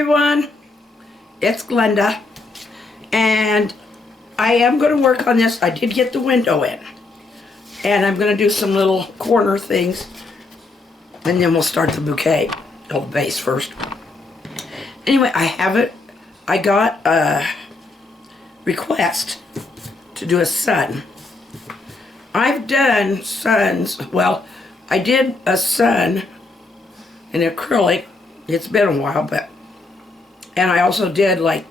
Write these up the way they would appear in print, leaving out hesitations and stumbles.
everyone, it's Glenda, and I am going to work on this. I did get the window in, and I'm going to do some little corner things, and then we'll start the bouquet, the base first. Anyway, I got a request to do a sun. I've done suns, well, I did a sun in acrylic. It's been a while, and I also did, like,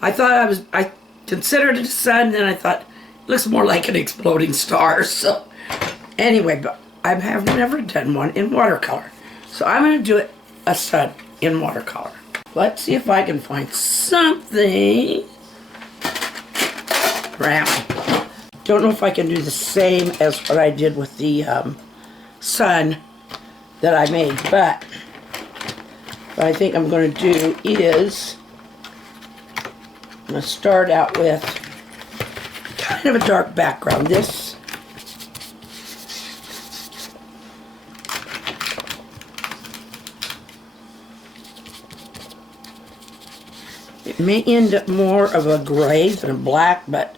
I considered it a sun, then I thought, it looks more like an exploding star, so, anyway, but I have never done one in watercolor, so I'm going to do it a sun in watercolor. Let's see if I can find something round. Don't know if I can do the same as what I did with the sun that I made, but what I think I'm going to do is I'm going to start out with kind of a dark background. This it may end up more of a gray than a black, but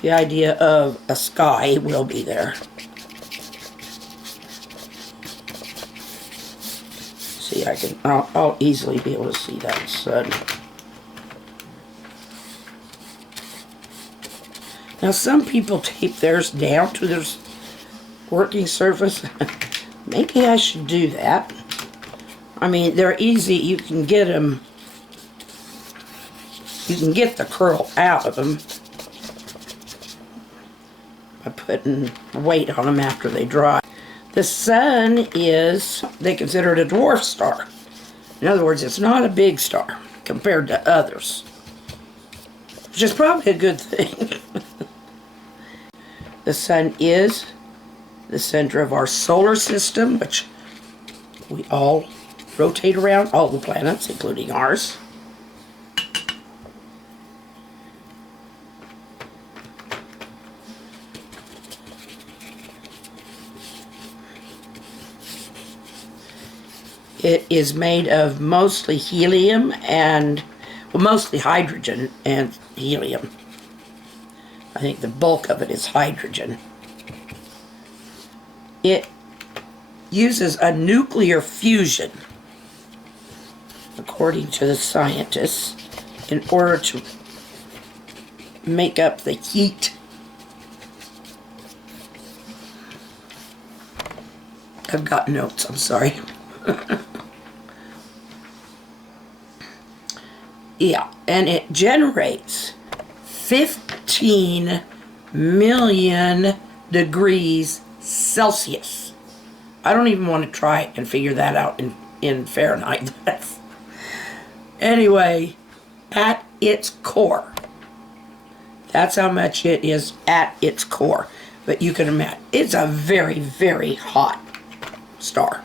the idea of a sky will be there. See, I'll easily be able to see that sun. Now, some people tape theirs down to their working surface. Maybe I should do that. I mean, they're easy. You can get them. You can get the curl out of them by putting weight on them after they dry. The sun is, they consider it a dwarf star. In other words, it's not a big star compared to others, which is probably a good thing. The sun is the center of our solar system, which we all rotate around, all the planets, including ours. It is made of mostly helium and, well, mostly hydrogen and helium. I think the bulk of it is hydrogen. It uses a nuclear fusion, according to the scientists, in order to make up the heat. I've got notes, I'm sorry. Yeah, and it generates 15 million degrees Celsius. I don't even want to try and figure that out in Fahrenheit. Anyway, at its core. That's how much it is at its core. But you can imagine, it's a very, very hot star.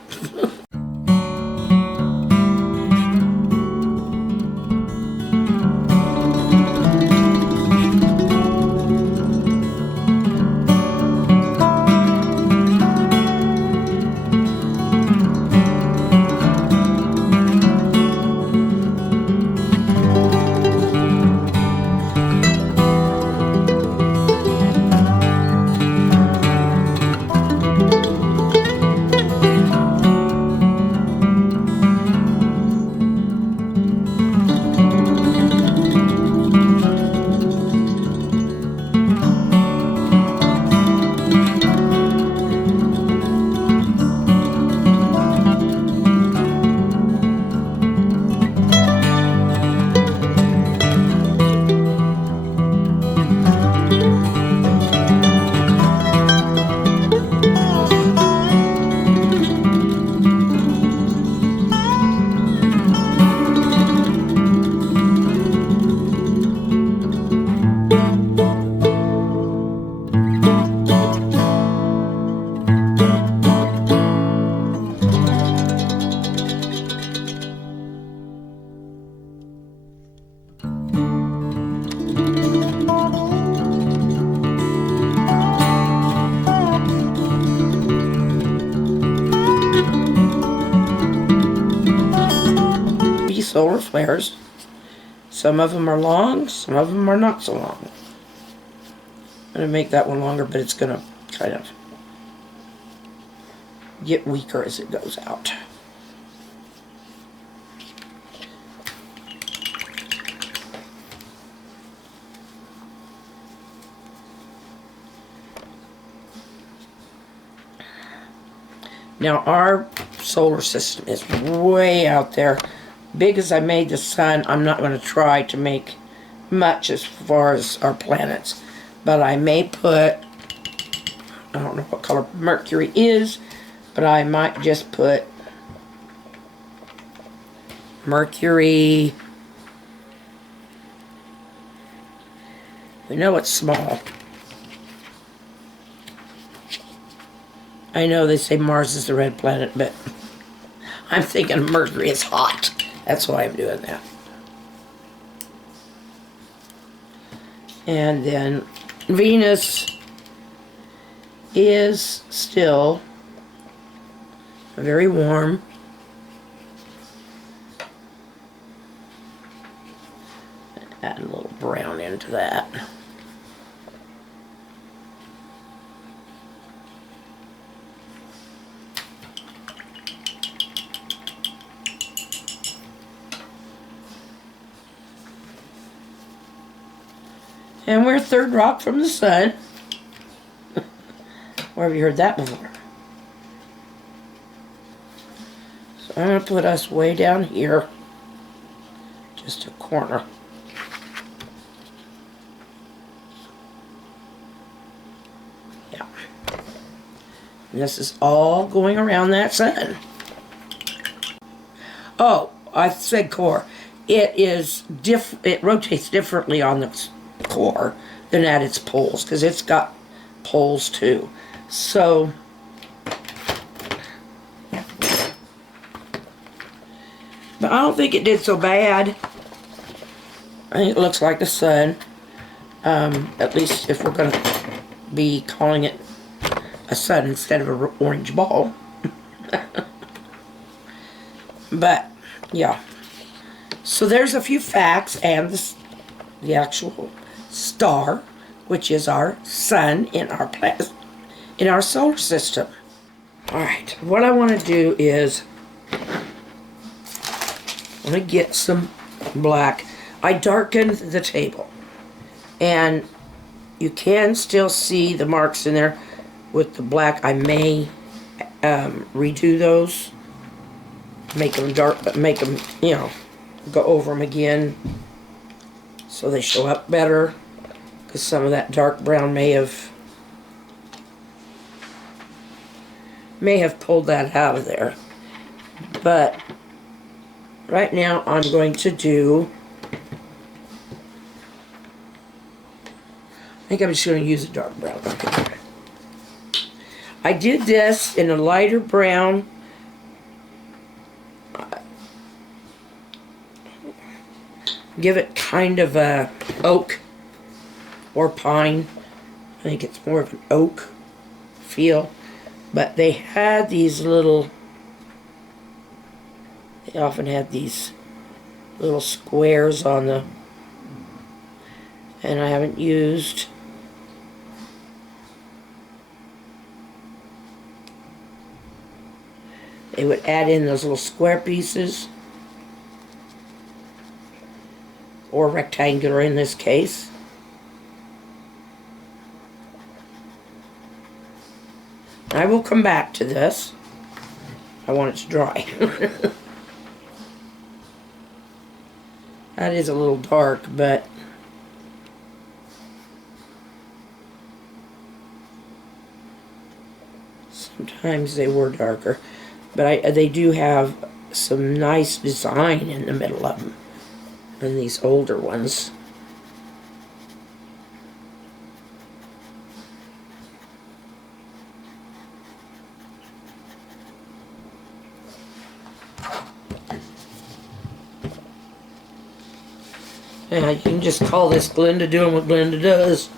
solar flares. Some of them are long, some of them are not so long. I'm going to make that one longer, but it's going to kind of get weaker as it goes out. Now our solar system is way out there. Big as I made the sun, I'm not going to try to make much as far as our planets. But I may put, I don't know what color Mercury is, but I might just put Mercury. We know it's small. I know they say Mars is the red planet, but I'm thinking Mercury is hot. That's why I'm doing that. And then Venus is still very warm. Add a little brown into that. And we're third rock from the sun. Where have you heard that before? So I'm going to put us way down here. Just a corner. Yeah. And this is all going around that sun. Oh, I said core. It rotates differently on the core than at its poles, because it's got poles too. So but I don't think it did so bad. I think it looks like the sun, at least if we're going to be calling it a sun instead of an orange ball. But yeah, so there's a few facts and the actual star, which is our sun in our solar system. All right, what I want to do is I want to get some black. I darkened the table, and you can still see the marks in there with the black. I may redo those, make them dark, make them, you know, go over them again so they show up better, because some of that dark brown may have pulled that out of there. But right now I'm going to do, I think I'm just going to use a dark brown. Okay. I did this in a lighter brown. Give it kind of a oak or pine. I think it's more of an oak feel. But they had these little, they often had these little squares on the, and I haven't used. They would add in those little square pieces, or rectangular in this case. I will come back to this. I want it to dry. That is a little dark, but sometimes they were darker. But they do have some nice design in the middle of them. And these older ones. Yeah, you can just call this Glenda doing what Glenda does.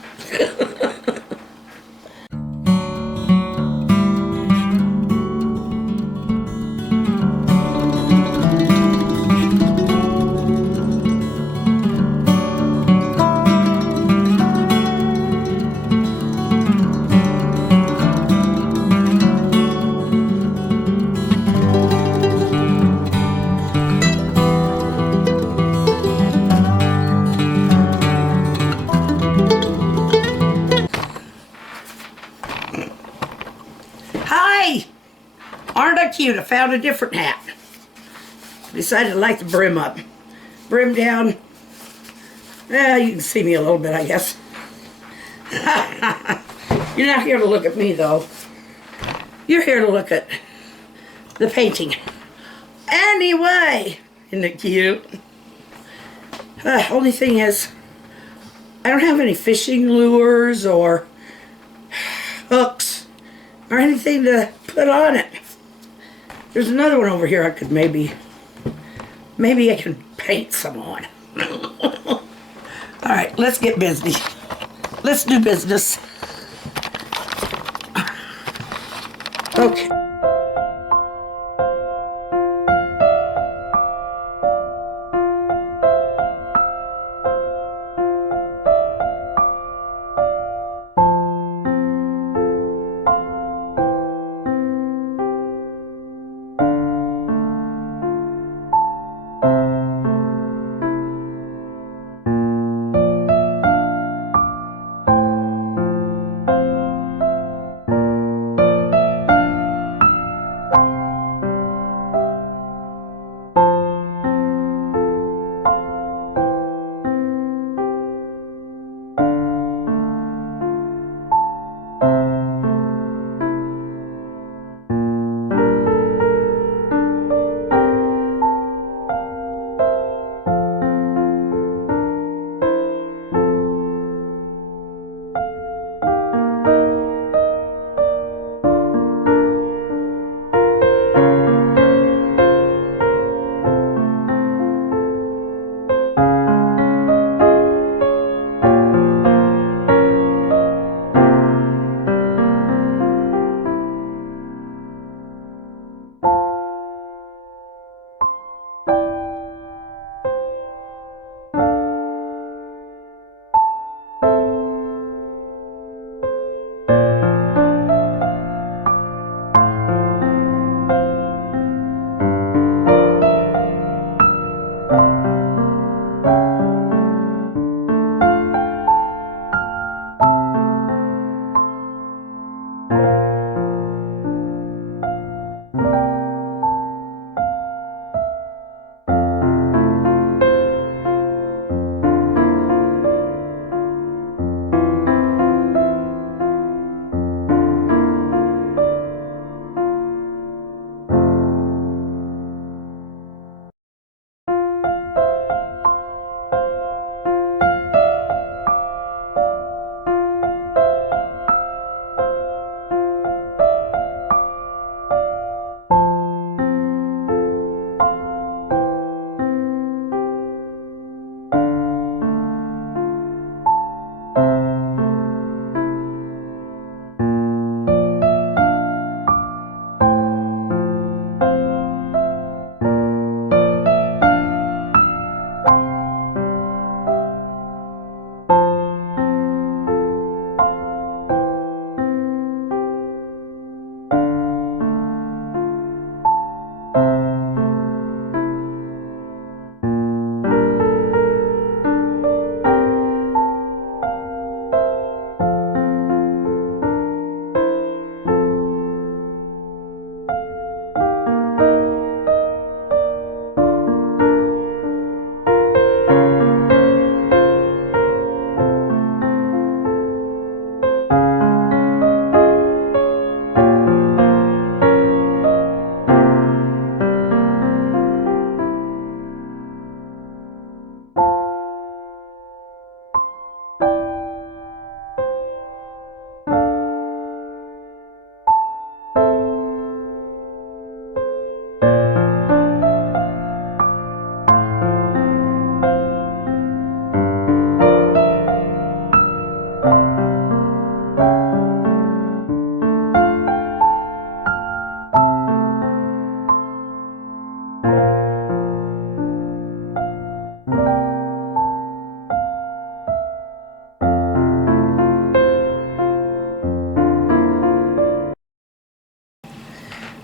cute. I found a different hat. Decided to light the brim up. Brim down. You can see me a little bit, I guess. You're not here to look at me, though. You're here to look at the painting. Anyway, isn't it cute? Only thing is, I don't have any fishing lures or hooks or anything to put on it. There's another one over here I could maybe I can paint some on. All right, let's get busy. Let's do business. Okay.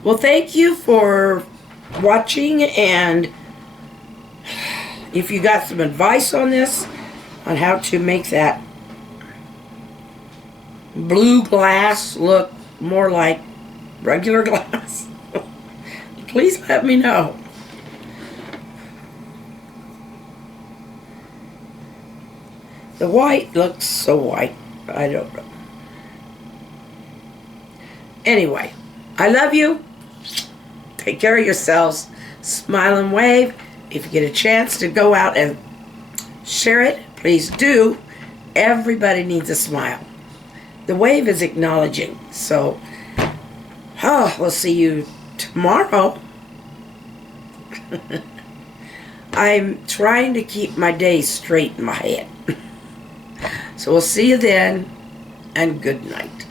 Well, thank you for watching, and if you got some advice on this, on how to make that blue glass look more like regular glass, please let me know. The white looks so white. I don't know. Anyway, I love you. Take care of yourselves. Smile and wave. If you get a chance to go out and share it, please do. Everybody needs a smile. The wave is acknowledging. So, we'll see you tomorrow. I'm trying to keep my days straight in my head. So we'll see you then, and good night.